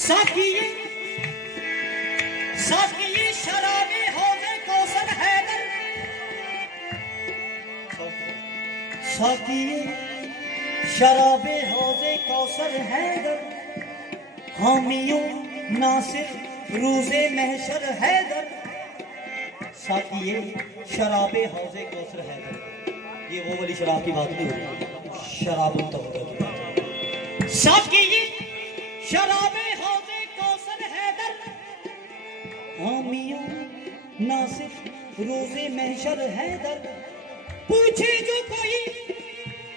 साकिए साकिए शराबे हौज़े कौसर हैदर, साकिए शराबे हौज़े कौसर हैदर, हामियों नासिर रूज़े महशर हैदर। साकिए शराबे हौज़े कौसर हैदर, ये वो वाली शराब की बात नहीं हो रही, शराब तौबा की बात। साकिए शराबे हौज़े कौसर हैदर, हामियों नासिर रोज़े महशर हैदर। पूछे जो कोई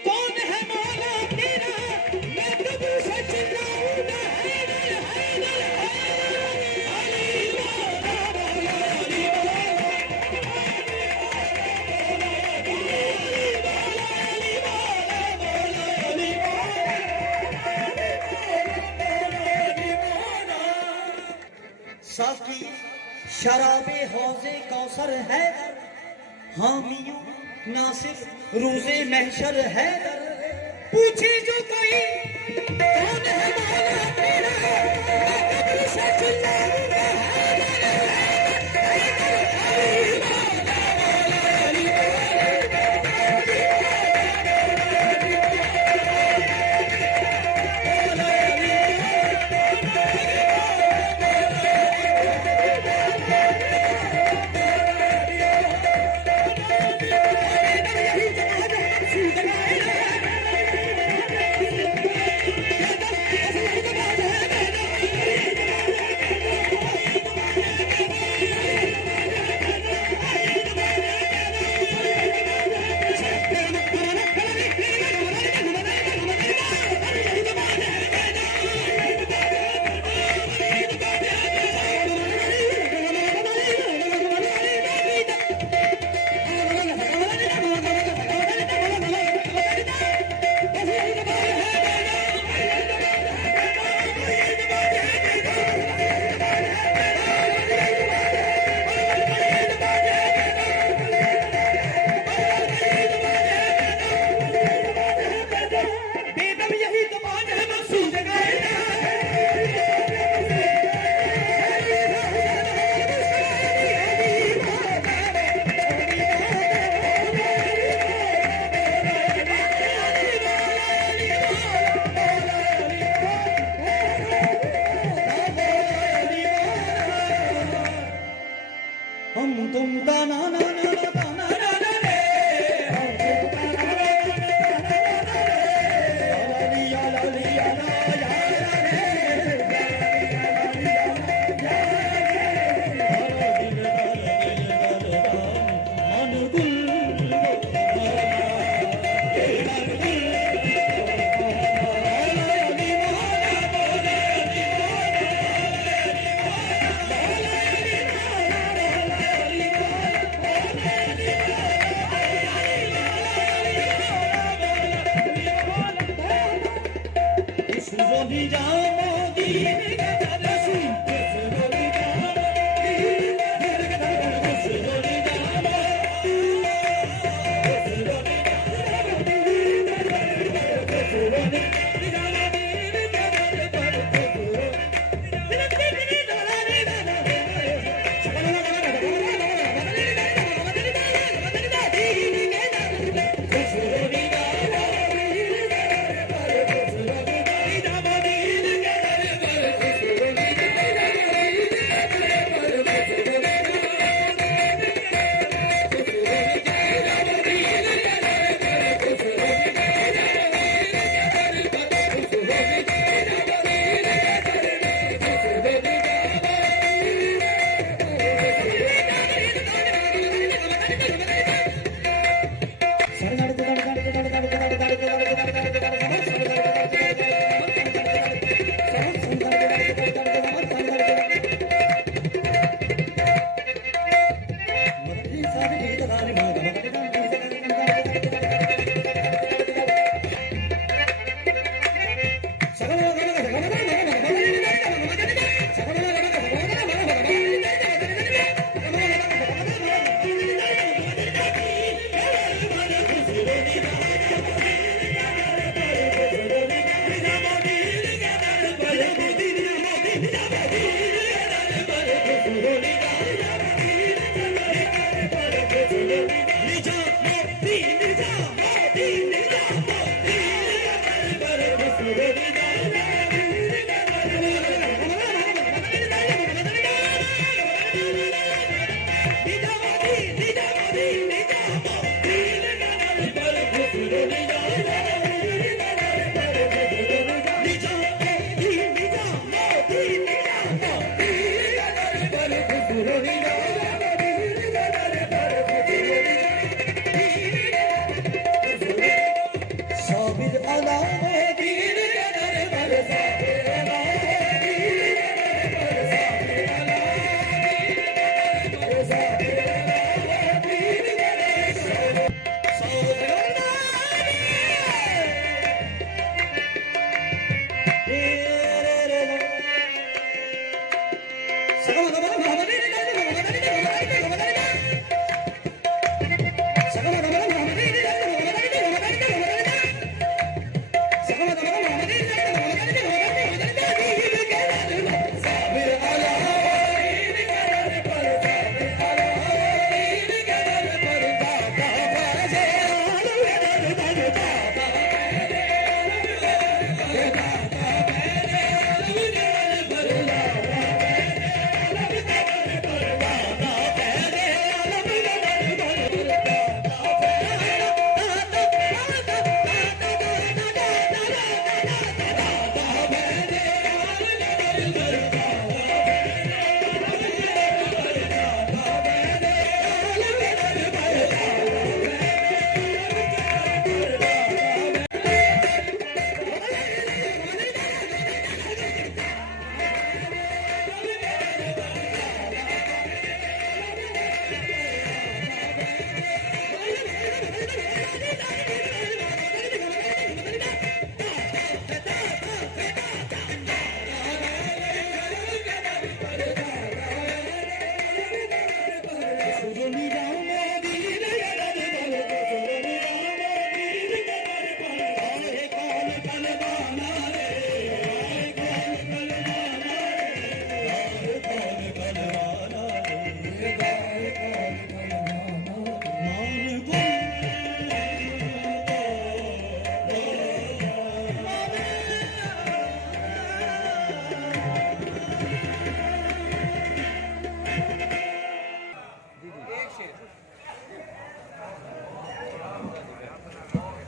कौन है मौला तेरा, मैं कब से चिल्लाऊंगा हैदर हैदर हैदर, अली मौला मौला अली साकी शराबे हौज़े कौसर हैदर, हामियों नासिर रोज़े महशर हैदर। पूछे जो कोई कौन है मौला तेरा, मैं कब्र से चिल्लाऊंगा हैदर हैदर हैदर, अली मौला मौला अली हम तुम का ना ना ना ना ना ना ना रे, लिया लिया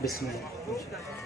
बिस्मिल्लाह।